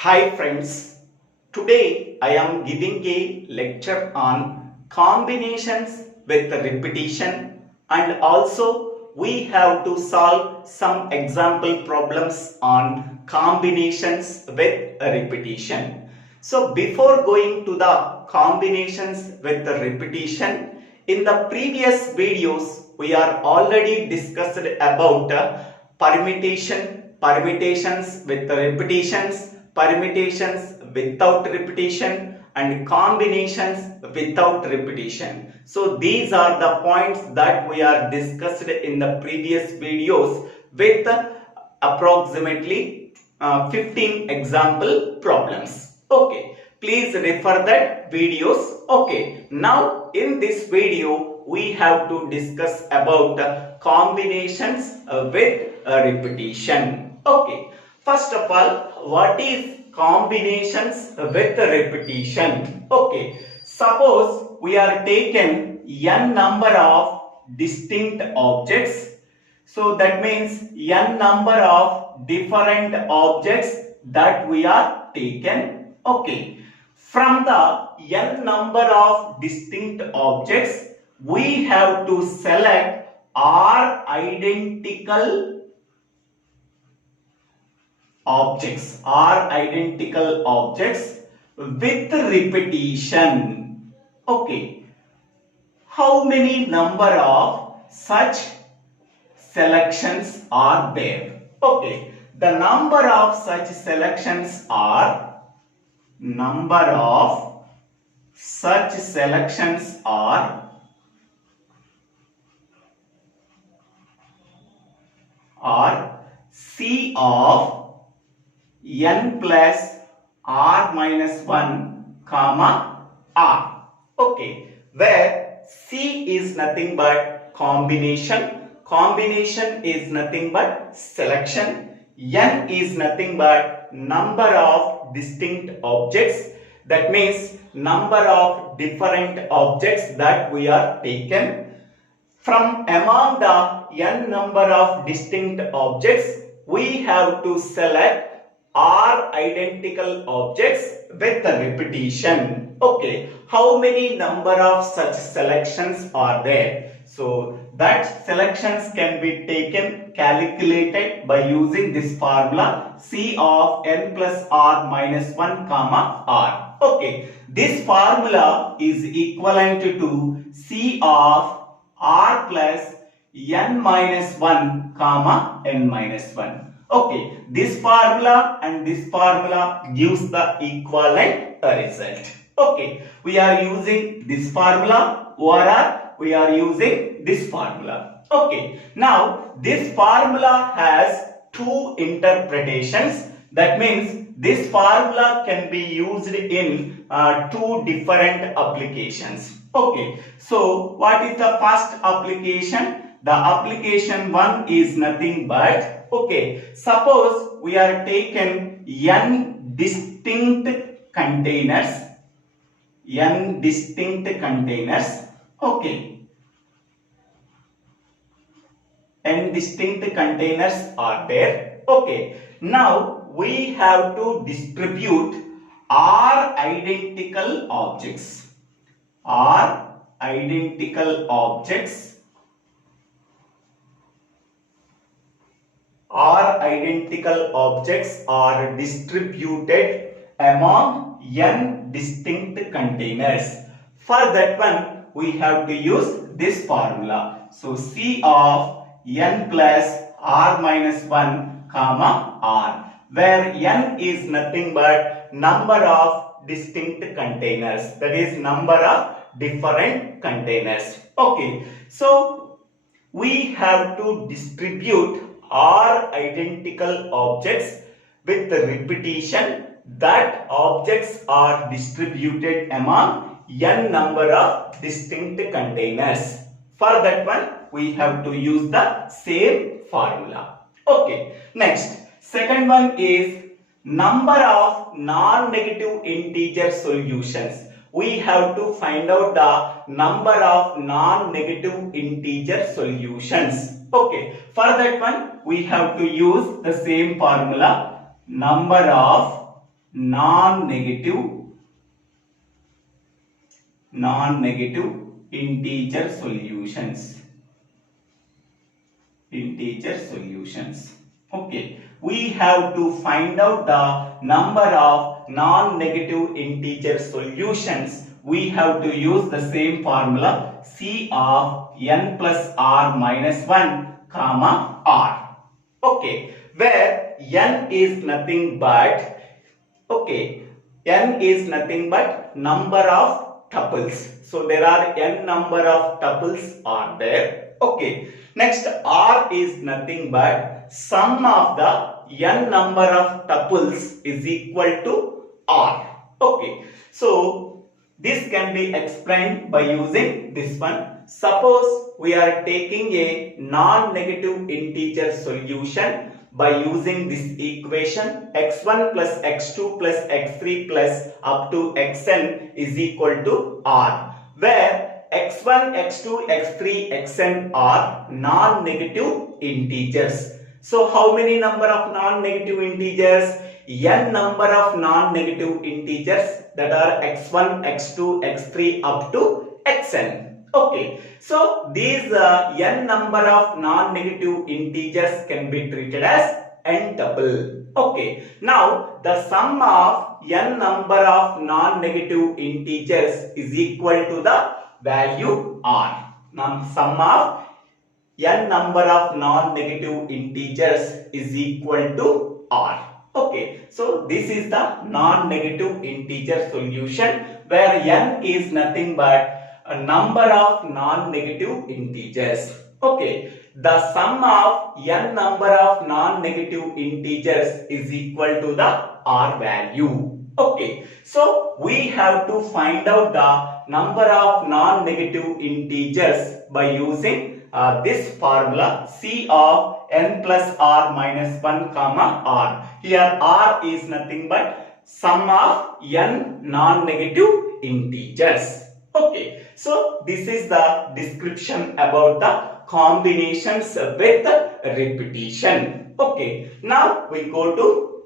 Hi friends, today I am giving a lecture on combinations with repetition, and also we have to solve some example problems on combinations with repetition. So before going to the combinations with the repetition, in the previous videos we are already discussed about permutations with the repetitions, permutations without repetition, and combinations without repetition. So these are the points that we are discussed in the previous videos with approximately 15 example problems. Okay, please refer that videos. Okay, now in this video we have to discuss about combinations with repetition. Okay, first of all, what is combinations with repetition? Okay, suppose we are taken n number of distinct objects, so that means n number of different objects that we are taken. Okay, from the n number of distinct objects, we have to select r identical objects with repetition. Okay, how many number of such selections are there? Okay, the number of such selections are C of n plus r minus 1 comma r. Okay, where C is nothing but combination is nothing but selection, n is nothing but number of distinct objects, that means number of different objects that we are taken. From among the n number of distinct objects, we have to select r identical objects with a repetition. Okay, how many number of such selections are there? So that selections can be calculated by using this formula C of n plus r minus 1 comma r. Okay, this formula is equivalent to C of r plus n minus 1 comma n minus 1. Okay, this formula and this formula gives the equivalent result. Okay, we are using this formula or we are using this formula. Okay, now this formula has two interpretations. That means this formula can be used in two different applications. Okay, so what is the first application? The application one is nothing but, okay, suppose we are taken n distinct containers, okay, n distinct containers are there. Okay, now we have to distribute r identical objects are distributed among n distinct containers. For that one, we have to use this formula. So C of n plus r minus 1 comma r, where n is nothing but number of distinct containers, that is number of different containers. Okay, so we have to distribute r identical objects with the repetition that objects are distributed among n number of distinct containers. For that one, we have to use the same formula. Okay, next, second one is number of non-negative integer solutions. We have to find out the number of non-negative integer solutions. Okay, for that one we have to use the same formula, number of non-negative integer solutions. Okay, we have to find out the number of non-negative integer solutions. We have to use the same formula, C of n plus r minus 1 comma r. Okay, where n is nothing but number of tuples. So there are n number of tuples are there. Okay. Next, r is nothing but sum of the n number of tuples is equal to r. Okay. So this can be explained by using this one. Suppose we are taking a non-negative integer solution by using this equation, x1 plus x2 plus x3 plus up to xn is equal to r, where x1, x2, x3, xn are non-negative integers. So how many number of non-negative integers? N number of non-negative integers, that are x1, x2, x3 up to xn. Okay, so these n number of non-negative integers can be treated as n tuple. Okay, now the sum of n number of non-negative integers is equal to the value r. Now sum of n number of non-negative integers is equal to r. Okay, so this is the non-negative integer solution where n is nothing but a number of non-negative integers. Okay, the sum of n number of non-negative integers is equal to the r value. Okay, so we have to find out the number of non-negative integers by using this formula, C of n plus r minus 1 comma r. Here r is nothing but sum of n non-negative integers. Okay, so this is the description about the combinations with repetition. Okay, now we go to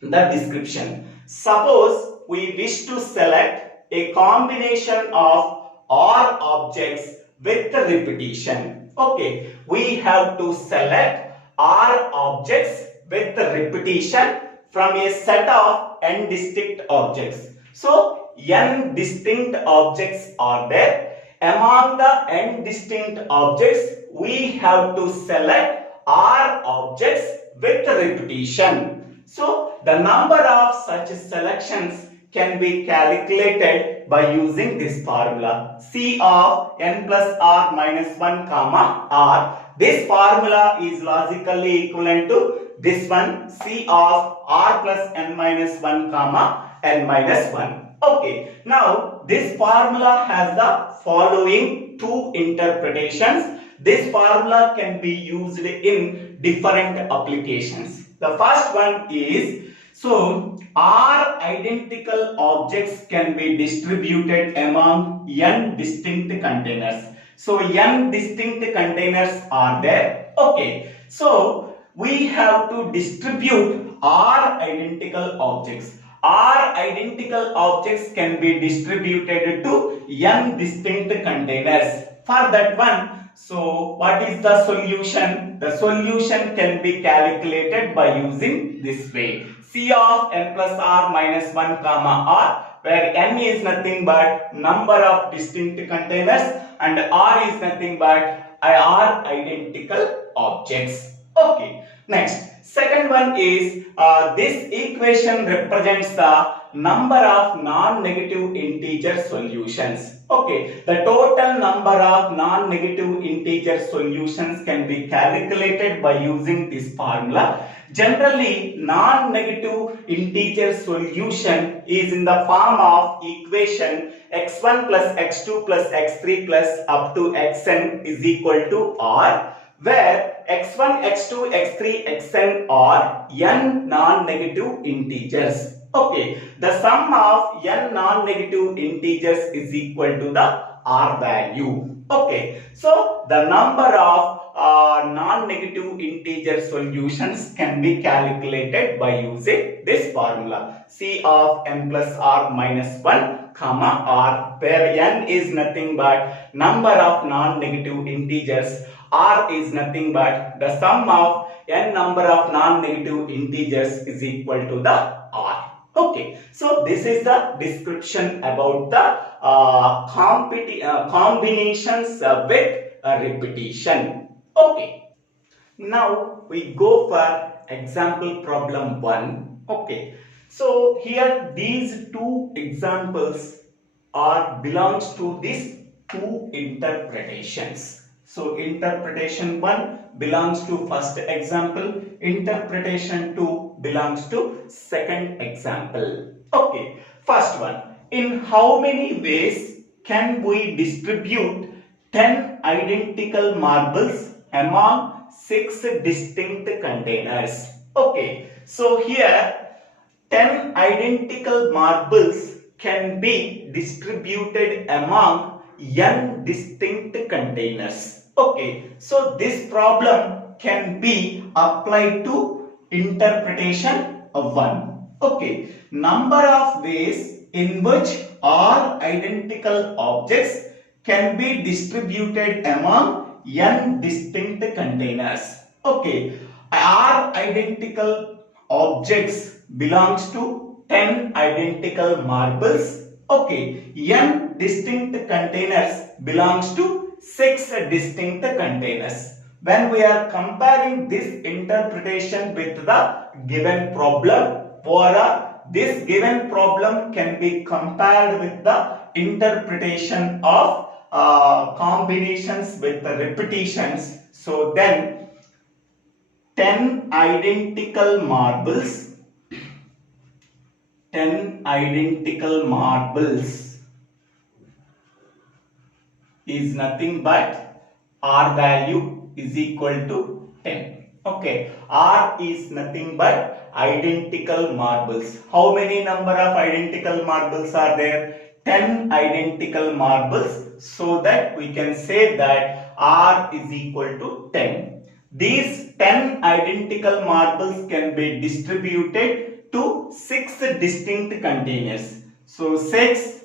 the description. Suppose we wish to select a combination of r objects with repetition. Okay, we have to select r objects with repetition from a set of n distinct objects. So n distinct objects are there. Among the n distinct objects, we have to select r objects with repetition. So the number of such selections can be calculated by using this formula, C of n plus r minus 1 comma r. This formula is logically equivalent to this one, C of r plus n minus 1 comma n minus 1. Okay, now this formula has the following two interpretations. This formula can be used in different applications. The first one is, so r identical objects can be distributed among n distinct containers. So n distinct containers are there. Okay, so we have to distribute r identical objects. R identical objects can be distributed to n distinct containers. For that one, so what is the solution? The solution can be calculated by using this way, C of n plus r minus 1 comma r, where n is nothing but number of distinct containers and r is nothing but r identical objects. Okay, next. Second one is, this equation represents the number of non-negative integer solutions. Okay, the total number of non-negative integer solutions can be calculated by using this formula. Generally, non-negative integer solution is in the form of equation x1 plus x2 plus x3 plus up to xn is equal to r, where x1, x2, x3, xn are n non-negative integers. Okay, the sum of n non-negative integers is equal to the r value. Okay, so the number of non-negative integer solutions can be calculated by using this formula. C of n plus r minus 1 comma r, where n is nothing but number of non-negative integers, r is nothing but the sum of n number of non-negative integers is equal to the r. Okay, so this is the description about the combinations with repetition. Okay, now we go for example problem 1. Okay, so here these two examples are belongs to these two interpretations. So interpretation 1 belongs to first example, interpretation 2 belongs to second example. Okay, first one, in how many ways can we distribute 10 identical marbles among 6 distinct containers? Okay, so here 10 identical marbles can be distributed among n distinct containers. Okay, so this problem can be applied to interpretation of 1. Okay, number of ways in which all identical objects can be distributed among n distinct containers. Okay, R identical objects belongs to 10 identical marbles. Okay, n distinct containers belongs to 6 distinct containers. When we are comparing this interpretation with the given problem, or this given problem can be compared with the interpretation of combinations with the repetitions. So then 10 identical marbles is nothing but R value is equal to 10. Okay, R is nothing but identical marbles. How many number of identical marbles are there? 10 identical marbles, so that we can say that R is equal to 10. These 10 identical marbles can be distributed to 6 distinct containers. So 6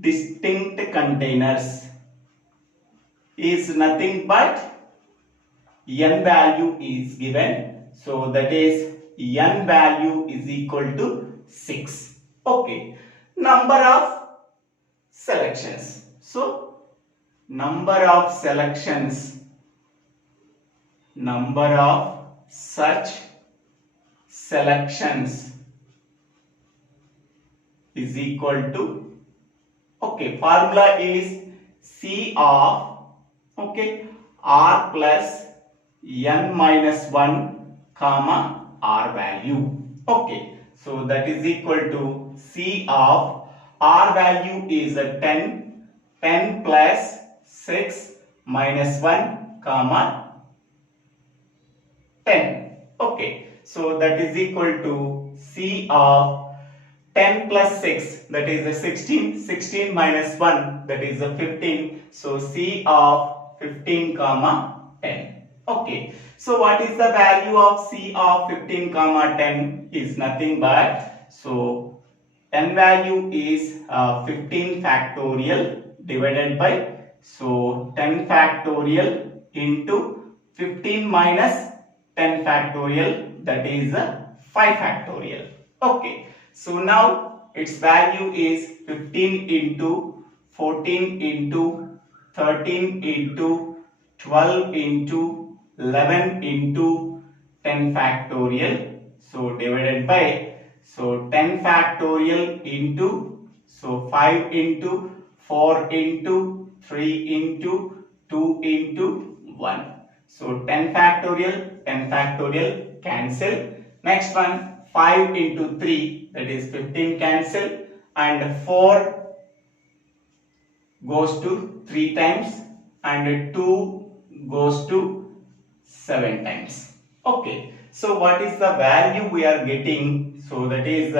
distinct containers is nothing but n value is given. So that is n value is equal to 6. Okay, number of selections. So number of such selections is equal to, okay, formula is C of, okay, R plus n minus 1 comma R value. Okay, so that is equal to C of R value is a 10, 10 plus 6 minus 1 comma 10. Okay, so that is equal to C of 10 plus 6, that is a 16, 16 minus 1, that is a 15. So C of 15 comma 10. Okay, so what is the value of C of 15 comma 10 is nothing but, so n value is 15 factorial divided by, so 10 factorial into 15 minus 10 factorial, that is 5 factorial. Okay, so now its value is 15 into 14 into 13 into 12 into 11 into 10 factorial, so divided by, so 10 factorial into, so 5 into 4 into 3 into 2 into 1. So 10 factorial cancel. Next one, 5 into 3, that is 15 cancel, and 4 goes to 3 times and 2 goes to 7 times. Okay, so what is the value we are getting? So that is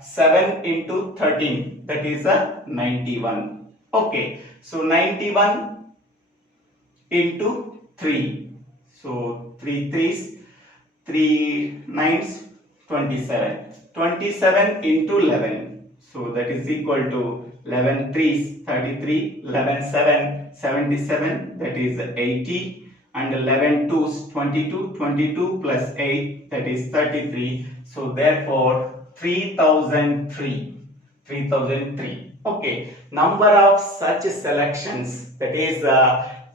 7 into 13, that is 91. Okay, so 91 into 3. So 3 threes, 3 nines, 27. 27 into 11. So that is equal to 11 threes, 33, 11 7, 77, that is 80, and 11 twos, 22, 22 plus 8, that is 33. So therefore 3003. 3003. Okay, number of such selections, that is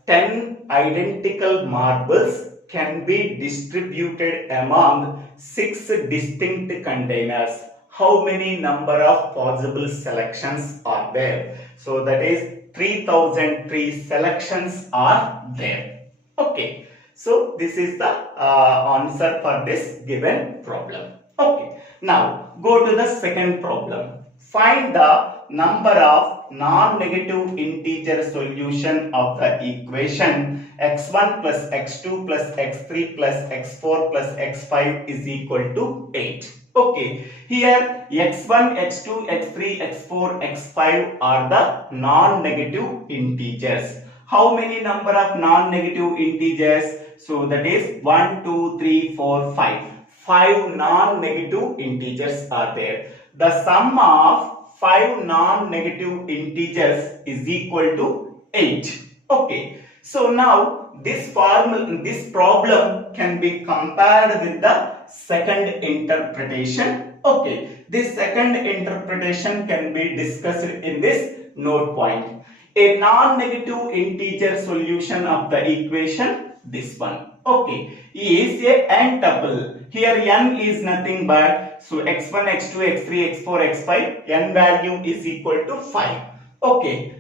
10 identical marbles can be distributed among 6 distinct containers. How many number of possible selections are there? So that is 3003 selections are there. Okay, so this is the answer for this given problem. Okay, now go to the second problem. Find the number of non-negative integer solution of the equation x1 plus x2 plus x3 plus x4 plus x5 is equal to 8. Okay, here x1, x2, x3, x4, x5 are the non-negative integers. How many number of non-negative integers? So that is 1, 2, 3, 4, 5. 5 non-negative integers are there. The sum of 5 non-negative integers is equal to 8. Okay. So now this problem can be compared with the second interpretation. Okay. This second interpretation can be discussed in this note point. A non-negative integer solution of the equation, this one. Okay, is a n tuple. Here n is nothing but, so x1, x2, x3, x4, x5, n value is equal to 5. Okay,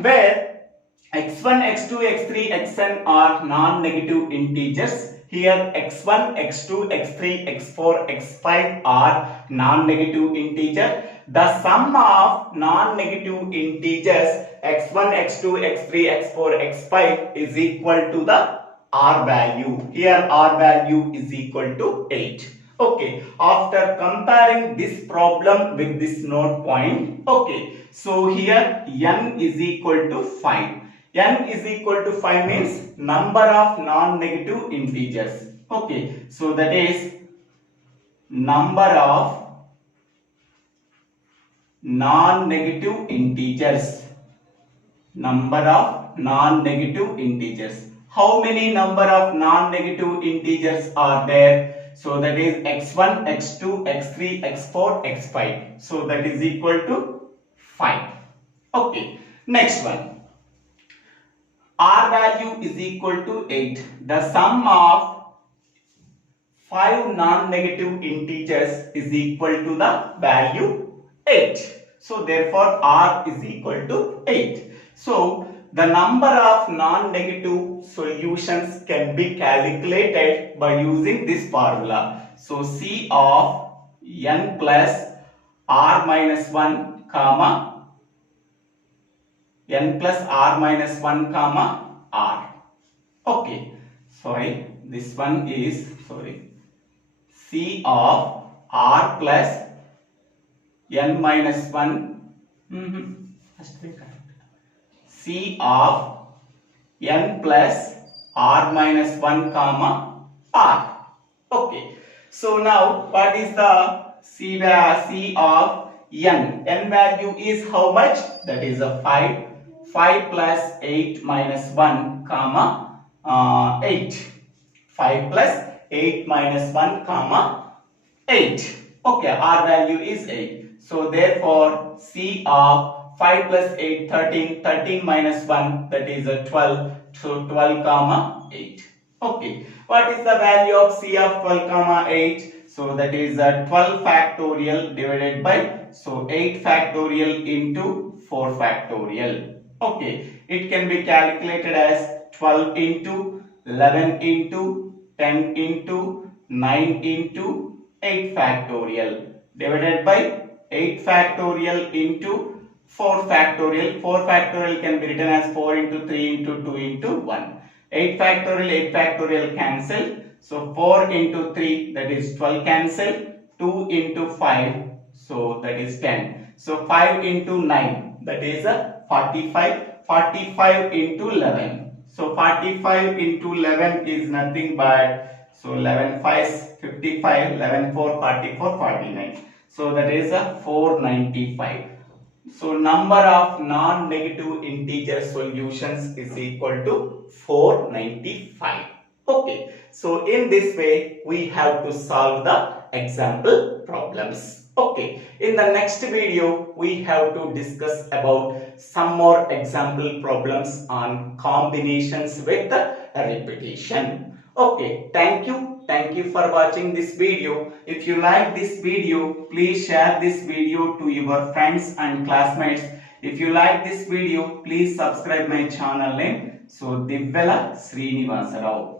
where x1, x2, x3, xn are non-negative integers. Here x1, x2, x3, x4, x5 are non-negative integer. The sum of non-negative integers x1, x2, x3, x4, x5 is equal to the R value. Here R value is equal to 8. Okay, after comparing this problem with this note point, okay, so here n is equal to 5. N is equal to 5 means number of non-negative integers. Okay, so that is number of non-negative integers. Number of non-negative integers. How many number of non-negative integers are there? So that is x1, x2, x3, x4, x5. So that is equal to 5. Okay, next one. R value is equal to 8. The sum of 5 non-negative integers is equal to the value 8. So therefore R is equal to 8. So the number of non-negative solutions can be calculated by using this formula. So C of n plus r minus 1 comma n plus r minus 1 comma r. Okay, sorry, this one is, C of r plus n minus 1 C of n plus r minus 1 comma r. Okay, so now what is the C of n? N value is how much? That is a 5. 5 plus 8 minus 1 comma 8. 5 plus 8 minus 1 comma 8. Okay, r value is 8. So therefore C of 5 plus 8, 13, 13 minus 1, that is a 12, so 12 comma 8. Okay, what is the value of C of 12 comma 8? So that is a 12 factorial divided by, so 8 factorial into 4 factorial. Okay, it can be calculated as 12 into 11 into 10 into 9 into 8 factorial divided by 8 factorial into 4 factorial. 4 factorial can be written as 4 into 3 into 2 into 1. 8 factorial cancel. So 4 into 3, that is 12 cancel. 2 into 5, so that is 10. So 5 into 9, that is a 45. 45 into 11. So 45 into 11 is nothing but, so 11 5 55, 11 4 44, 49. So that is a 495. So number of non-negative integer solutions is equal to 495. Okay. So in this way we have to solve the example problems. Okay. In the next video we have to discuss about some more example problems on combinations with repetition. Okay. Thank you. Thank you for watching this video. If you like this video, please share this video to your friends and classmates. If you like this video, please subscribe my channel name. So Divvela Srinivasa Rao.